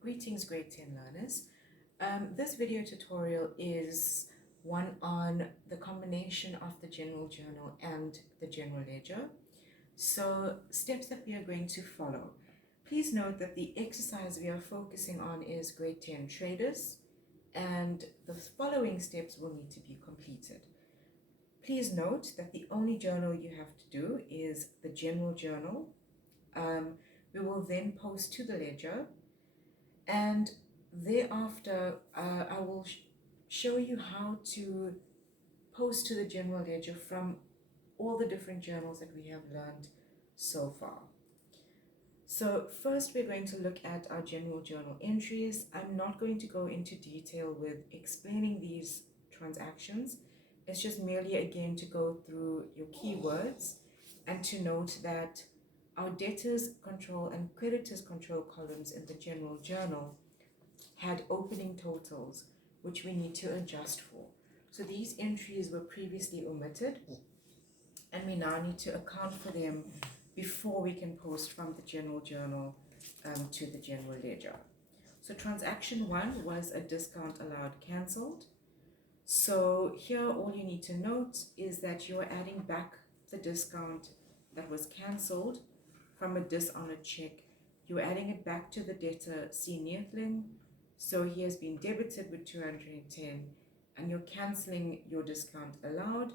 Greetings grade 10 learners. This video tutorial is one on the combination of the general journal and the general ledger. So steps that we are going to follow. Please note that the exercise we are focusing on is grade 10 traders, and the following steps will need to be completed. Please note that the only journal you have to do is the general journal. We will then post to the ledger, and thereafter I will show you how to post to the general ledger from all the different journals that we have learned so far. So first we're going to look at our general journal entries. I'm not going to go into detail with explaining these transactions. It's just merely again to go through your keywords and to note that our debtors control and creditors control columns in the general journal had opening totals, which we need to adjust for. So these entries were previously omitted, and we now need to account for them before we can post from the general journal to the general ledger. So transaction 1 was a discount allowed cancelled. So here all you need to note is that you're adding back the discount that was cancelled from a dishonored check. You're adding it back to the debtor C. Neethling. So he has been debited with 210, and you're cancelling your discount allowed,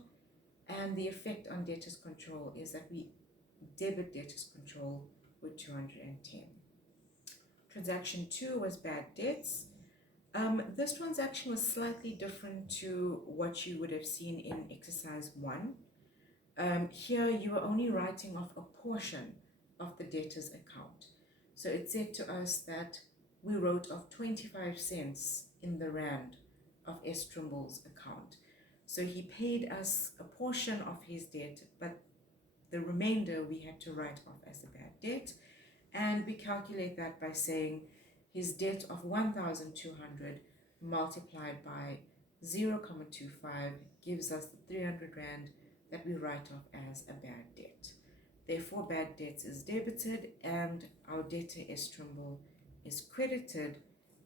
and the effect on debtors control is that we debit debtors control with 210. Transaction 2 was bad debts. This transaction was slightly different to what you would have seen in exercise 1. Here you are only writing off a portion of the debtor's account. So it said to us that we wrote off 25 cents in the rand of S. Trimble's account. So he paid us a portion of his debt, but the remainder we had to write off as a bad debt. And we calculate that by saying his debt of 1,200 multiplied by 0.25 gives us the 300 rand that we write off as a bad debt. Therefore, bad debts is debited and our debtor S. Trimble is credited,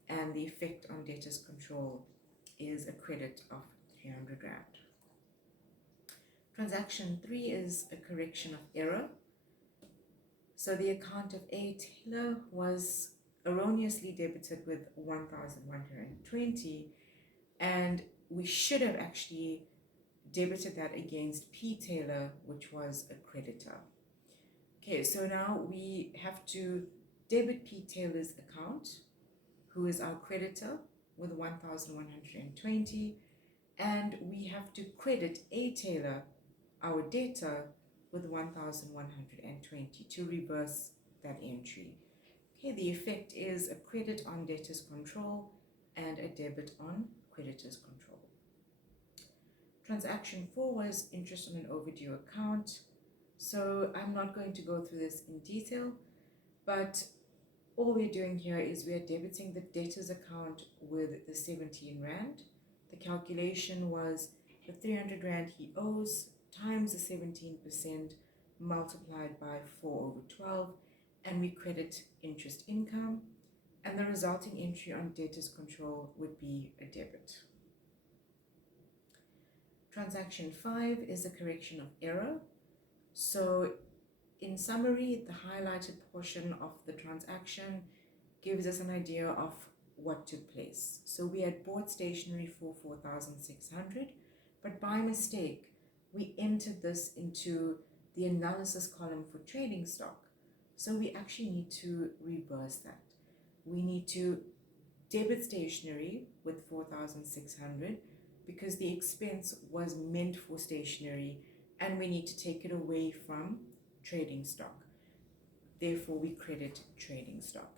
and the effect on debtors control is a credit of 300 rand. Transaction 3 is a correction of error. So the account of A. Taylor was erroneously debited with 1,120, and we should have actually debited that against P. Taylor, which was a creditor. Okay, so now we have to debit P. Taylor's account, who is our creditor, with 1,120, and we have to credit A. Taylor, our debtor, with 1,120 to reverse that entry. Okay, the effect is a credit on debtors control and a debit on creditors control. Transaction 4 was interest on an overdue account. So I'm not going to go through this in detail, but all we're doing here is we are debiting the debtor's account with the 17 rand. The calculation was the 300 rand he owes times the 17% multiplied by 4/12, and we credit interest income, and the resulting entry on debtors control would be a debit. Transaction 5 is a correction of error. So in summary, the highlighted portion of the transaction gives us an idea of what took place. So we had bought stationery for 4,600, but by mistake, we entered this into the analysis column for trading stock. So we actually need to reverse that. We need to debit stationery with 4,600 because the expense was meant for stationery, and we need to take it away from trading stock. Therefore, we credit trading stock.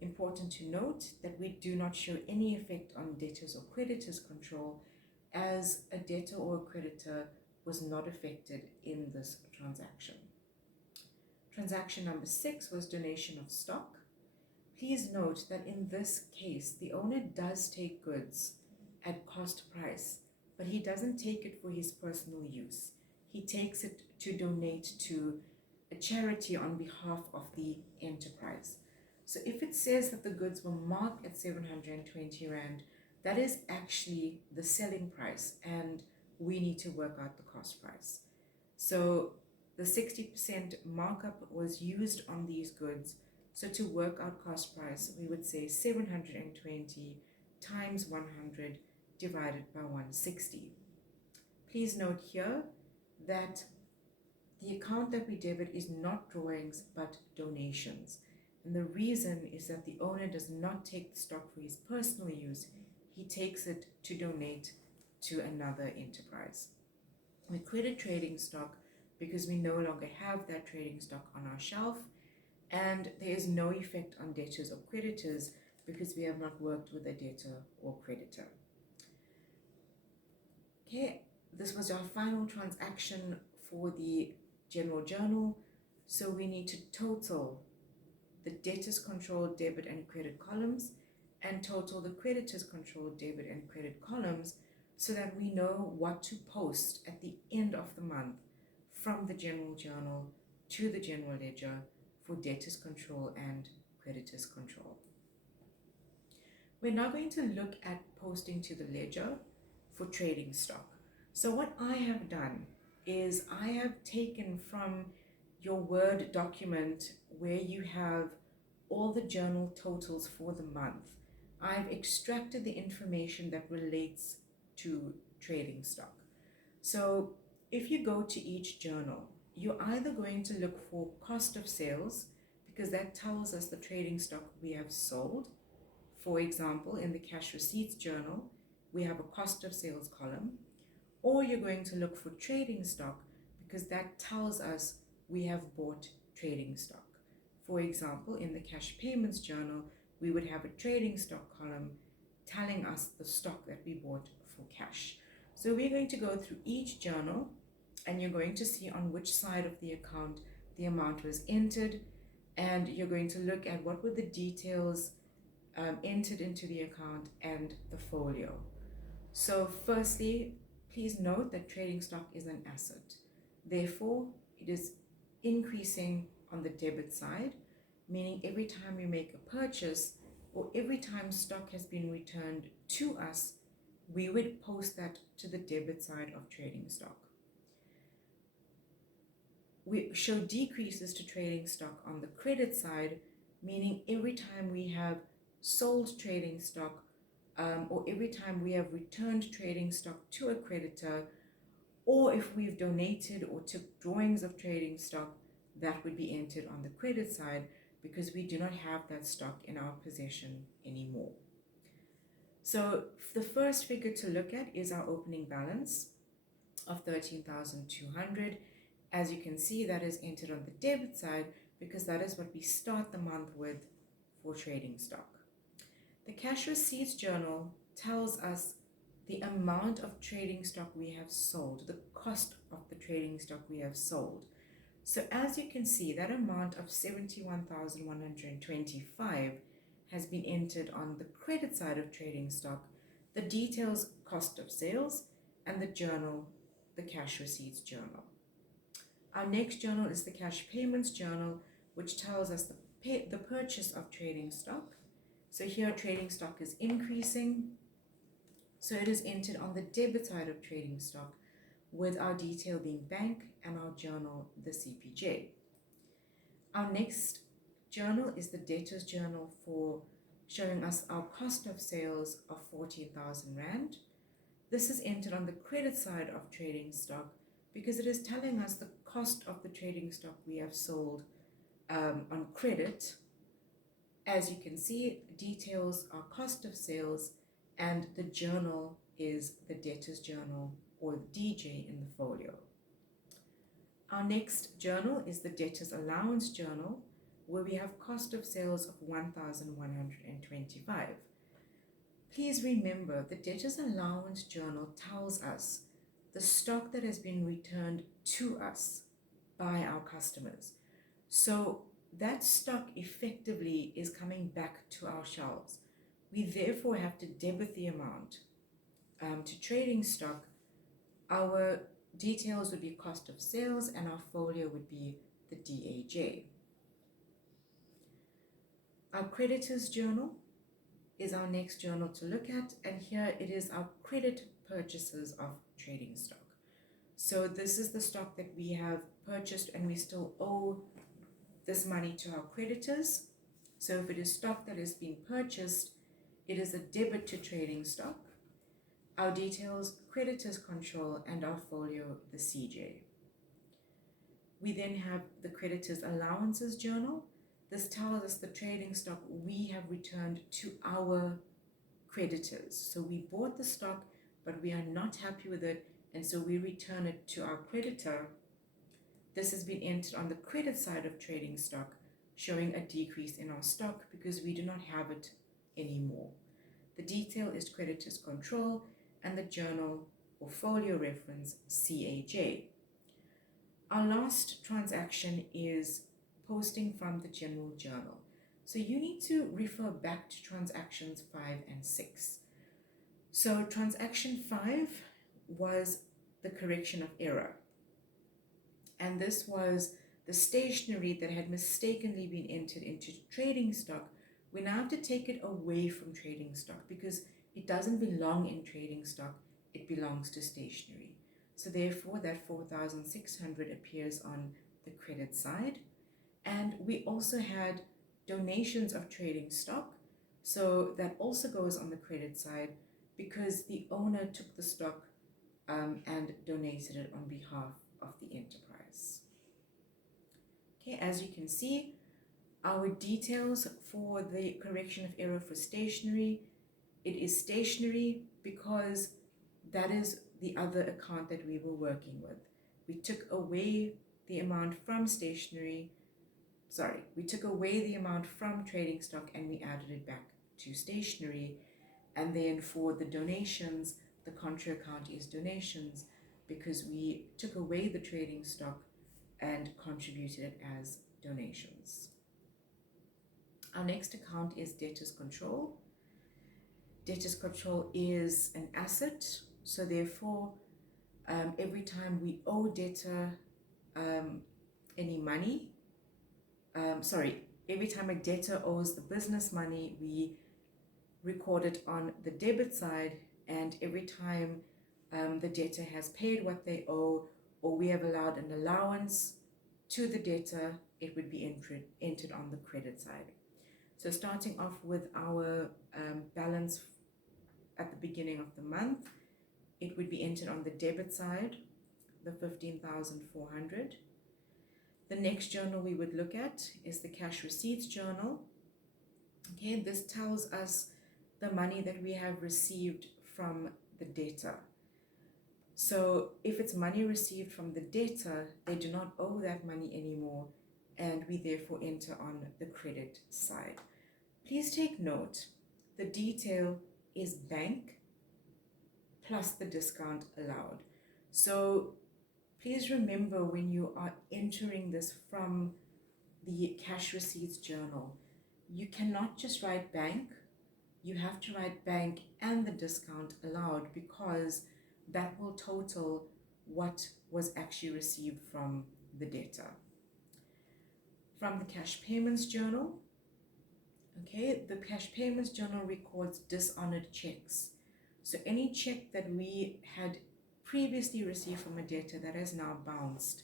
Important to note that we do not show any effect on debtors or creditors control, as a debtor or a creditor was not affected in this transaction. Transaction number 6 was donation of stock. Please note that in this case, the owner does take goods at cost price, but he doesn't take it for his personal use. He takes it to donate to a charity on behalf of the enterprise. So if it says that the goods were marked at 720 Rand, that is actually the selling price, and we need to work out the cost price. So the 60% markup was used on these goods. So to work out cost price, we would say 720 times 100 divided by 160. Please note here that the account that we debit is not drawings but donations. And the reason is that the owner does not take the stock for his personal use, he takes it to donate to another enterprise. We credit trading stock because we no longer have that trading stock on our shelf, and there is no effect on debtors or creditors because we have not worked with a debtor or creditor. Okay, this was our final transaction for the general journal, so we need to total the debtors controlled debit and credit columns and total the creditors controlled debit and credit columns so that we know what to post at the end of the month from the general journal to the general ledger for debtors control and creditors control. We're now going to look at posting to the ledger for trading stock. So what I have done is I have taken from your Word document where you have all the journal totals for the month, I've extracted the information that relates to trading stock. So if you go to each journal, you're either going to look for cost of sales because that tells us the trading stock we have sold. For example, in the cash receipts journal, we have a cost of sales column. Or you're going to look for trading stock because that tells us we have bought trading stock. For example, in the cash payments journal, we would have a trading stock column telling us the stock that we bought for cash. So we're going to go through each journal and you're going to see on which side of the account the amount was entered, and you're going to look at what were the details entered into the account and the folio. So firstly, please note that trading stock is an asset. Therefore, it is increasing on the debit side, meaning every time we make a purchase or every time stock has been returned to us, we would post that to the debit side of trading stock. We show decreases to trading stock on the credit side, meaning every time we have sold trading stock or every time we have returned trading stock to a creditor, or if we've donated or took drawings of trading stock, that would be entered on the credit side because we do not have that stock in our possession anymore. So the first figure to look at is our opening balance of 13,200. As you can see, that is entered on the debit side because that is what we start the month with for trading stock. The cash receipts journal tells us the amount of trading stock we have sold, the cost of the trading stock we have sold. So as you can see, that amount of 71,125 has been entered on the credit side of trading stock, the details cost of sales, and the journal, the cash receipts journal. Our next journal is the cash payments journal, which tells us the purchase of trading stock. So here trading stock is increasing, so it is entered on the debit side of trading stock, with our detail being bank and our journal the CPJ. Our next journal is the debtors journal for showing us our cost of sales of 14,000 Rand. This is entered on the credit side of trading stock because it is telling us the cost of the trading stock we have sold on credit. As you can see, details are cost of sales, and the journal is the debtors journal or DJ in the folio. Our next journal is the debtors allowance journal, where we have cost of sales of 1,125. Please remember, the debtors allowance journal tells us the stock that has been returned to us by our customers. So that stock effectively is coming back to our shelves. We therefore have to debit the amount to trading stock. Our details would be cost of sales and our folio would be the DAJ. Our creditors journal is our next journal to look at, and here it is our credit purchases of trading stock. So this is the stock that we have purchased and we still owe this money to our creditors. So if it is stock that is being purchased, it is a debit to trading stock. Our details, creditors control, and our folio, the CJ. We then have the creditors allowances journal. This tells us the trading stock we have returned to our creditors. So we bought the stock, but we are not happy with it, and so we return it to our creditor. This has been entered on the credit side of trading stock, showing a decrease in our stock because we do not have it anymore. The detail is creditors control, and the journal or folio reference CAJ. Our last transaction is posting from the general journal. So you need to refer back to transactions 5 and 6. So transaction 5 was the correction of error. And this was the stationery that had mistakenly been entered into trading stock. We now have to take it away from trading stock because it doesn't belong in trading stock, it belongs to stationery. So therefore that 4,600 appears on the credit side. And we also had donations of trading stock. So that also goes on the credit side because the owner took the stock and donated it on behalf of the enterprise. Okay, as you can see, our details for the correction of error for stationery, it is stationery because that is the other account that we were working with. We took away the amount from we took away the amount from trading stock and we added it back to stationery. And then for the donations, the contra account is donations because we took away the trading stock and contributed it as donations. Our next account is debtors control. Debtors control is an asset, so therefore every time we owe debtor any money, every time a debtor owes the business money, we record it on the debit side, and every time the debtor has paid what they owe or we have allowed an allowance to the debtor, it would be entered on the credit side. So starting off with our balance at the beginning of the month, it would be entered on the debit side, the 15,400. The next journal we would look at is the cash receipts journal. Okay, this tells us the money that we have received from the debtor. So if it's money received from the debtor, they do not owe that money anymore, and we therefore enter on the credit side. Please take note, the detail is bank plus the discount allowed. So please remember when you are entering this from the cash receipts journal, you cannot just write bank, you have to write bank and the discount allowed because that will total what was actually received from the debtor. From the cash payments journal, okay, the cash payments journal records dishonored checks. So any check that we had previously received from a debtor that has now bounced,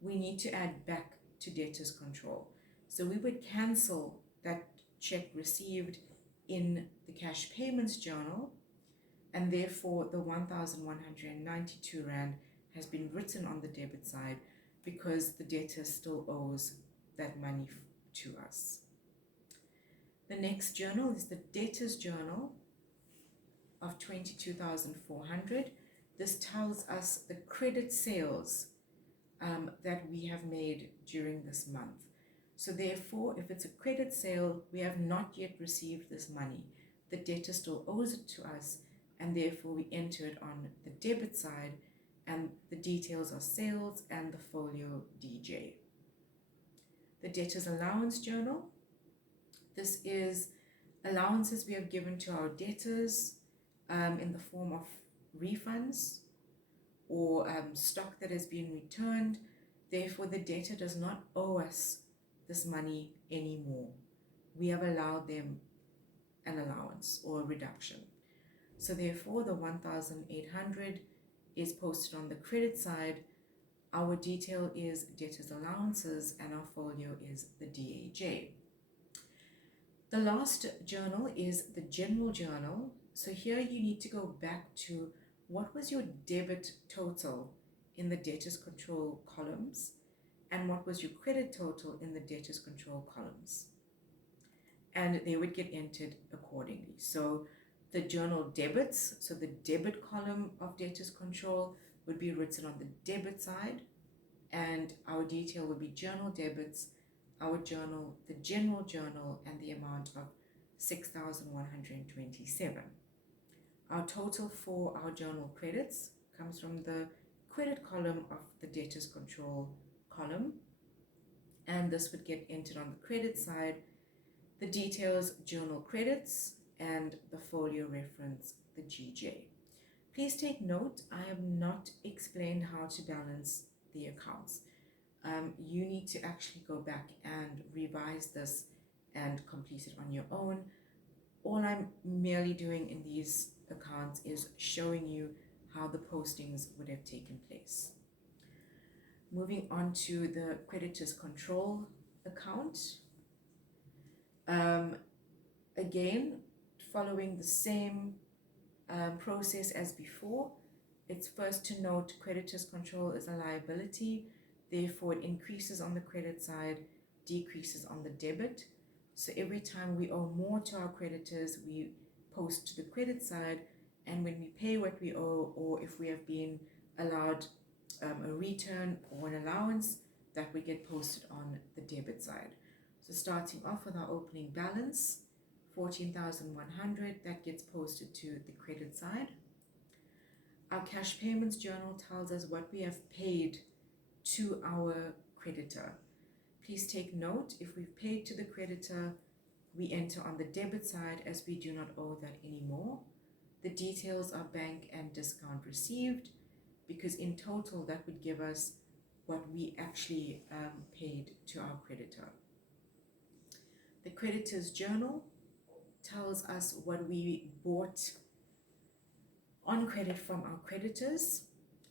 we need to add back to debtor's control. So we would cancel that check received in the cash payments journal, and therefore the 1,192 Rand has been written on the debit side because the debtor still owes that money to us. The next journal is the debtors journal of 22,400. This tells us the credit sales that we have made during this month. So therefore, if it's a credit sale, we have not yet received this money. The debtor still owes it to us, and therefore we enter it on the debit side, and the details are sales and the folio DJ. The debtors allowance journal. This is allowances we have given to our debtors in the form of refunds or stock that has been returned. Therefore, the debtor does not owe us this money anymore. we have allowed them an allowance or a reduction. So therefore, the 1,800 is posted on the credit side. Our detail is debtors allowances and our folio is the DAJ. The last journal is the general journal. So here you need to go back to what was your debit total in the debtors control columns and what was your credit total in the debtors control columns. And they would get entered accordingly. So the journal debits, so the debit column of debtors control would be written on the debit side, and our detail would be journal debits, our journal, the general journal, and the amount of 6,127. Our total for our journal credits comes from the credit column of the debtors control column, and this would get entered on the credit side. The details, journal credits, and the folio reference, the GJ. Please take note, I have not explained how to balance the accounts. You need to actually go back and revise this and complete it on your own. All I'm merely doing in these accounts is showing you how the postings would have taken place. Moving on to the creditors control account. Again, following the same process as before, it's first to note creditors control is a liability, therefore it increases on the credit side, decreases on the debit. So every time we owe more to our creditors, we post to the credit side, and when we pay what we owe, or if we have been allowed a return or an allowance, that would get posted on the debit side. So starting off with our opening balance, 14,100, that gets posted to the credit side. Our cash payments journal tells us what we have paid to our creditor. Please take note, if we've paid to the creditor, we enter on the debit side as we do not owe that anymore. The details are bank and discount received, because in total that would give us what we actually paid to our creditor. The creditor's journal tells us what we bought on credit from our creditors,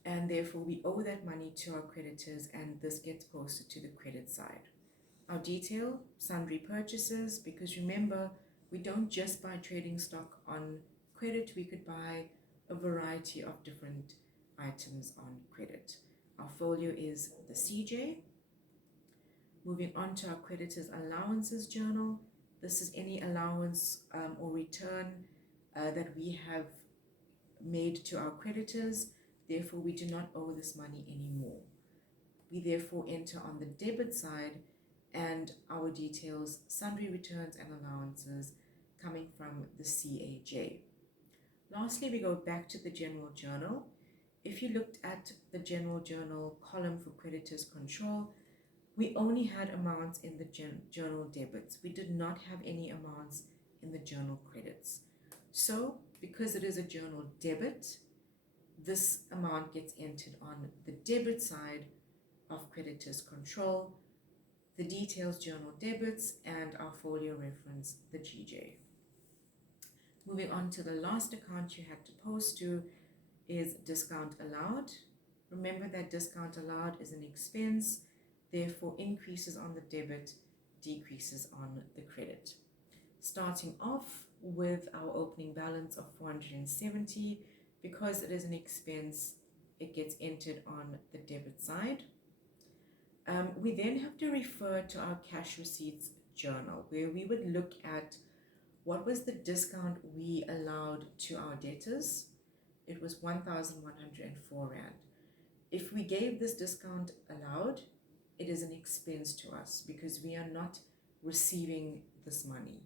and therefore we owe that money to our creditors, and this gets posted to the credit side. Our detail, sundry purchases, because remember, we don't just buy trading stock on credit, we could buy a variety of different items on credit. Our folio is the CJ. Moving on to our creditors allowances journal. This is any allowance or return that we have made to our creditors. Therefore, we do not owe this money anymore. We therefore enter on the debit side, and our details, sundry returns and allowances coming from the CAJ. Lastly, we go back to the general journal. If you looked at the general journal column for creditors control, we only had amounts in the journal debits. We did not have any amounts in the journal credits. So, because it is a journal debit, this amount gets entered on the debit side of creditors control, the details journal debits, and our folio reference, the GJ. Moving on to the last account you had to post to is discount allowed. Remember that discount allowed is an expense, therefore increases on the debit, decreases on the credit. Starting off with our opening balance of 470, because it is an expense, it gets entered on the debit side. We then have to refer to our cash receipts journal, where we would look at what was the discount we allowed to our debtors. It was 1,104 Rand. If we gave this discount allowed, it is an expense to us because we are not receiving this money.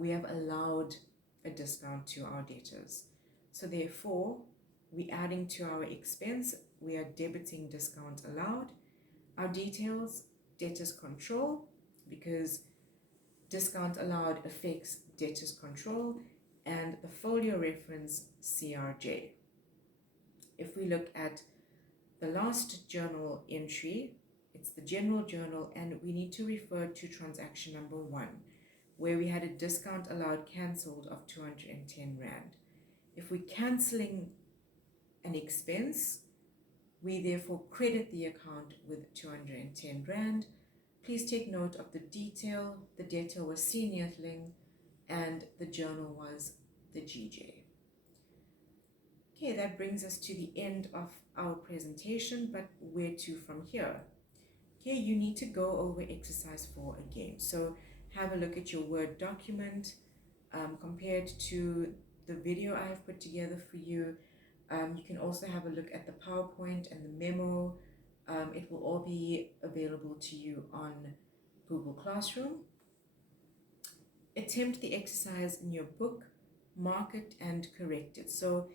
We have allowed a discount to our debtors. So therefore, we're adding to our expense, we are debiting discount allowed. Our details, debtors control, because discount allowed affects debtors control, and the folio reference CRJ. If we look at the last journal entry, it's the general journal, and we need to refer to transaction number 1. where we had a discount allowed cancelled of 210 Rand. If we're cancelling an expense, we therefore credit the account with 210 Rand. Please take note of the detail. The debtor was Seniorling and the journal was the GJ. Okay, that brings us to the end of our presentation, but where to from here? Okay, you need to go over exercise 4 again. So have a look at your Word document, compared to the video I've put together for you. You can also have a look at the PowerPoint and the memo. It will all be available to you on Google Classroom. Attempt the exercise in your book, mark it and correct it. So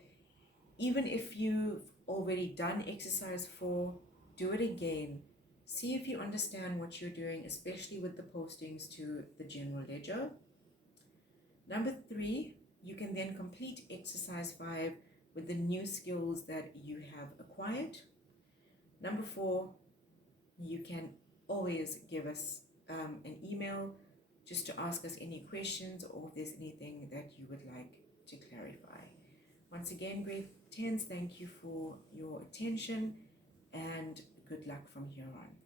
even if you've already done exercise 4, do it again. See if you understand what you're doing, especially with the postings to the general ledger. Number 3, you can then complete exercise 5 with the new skills that you have acquired. Number 4, you can always give us an email just to ask us any questions or if there's anything that you would like to clarify. Once again, grade 10s, thank you for your attention and good luck from here on.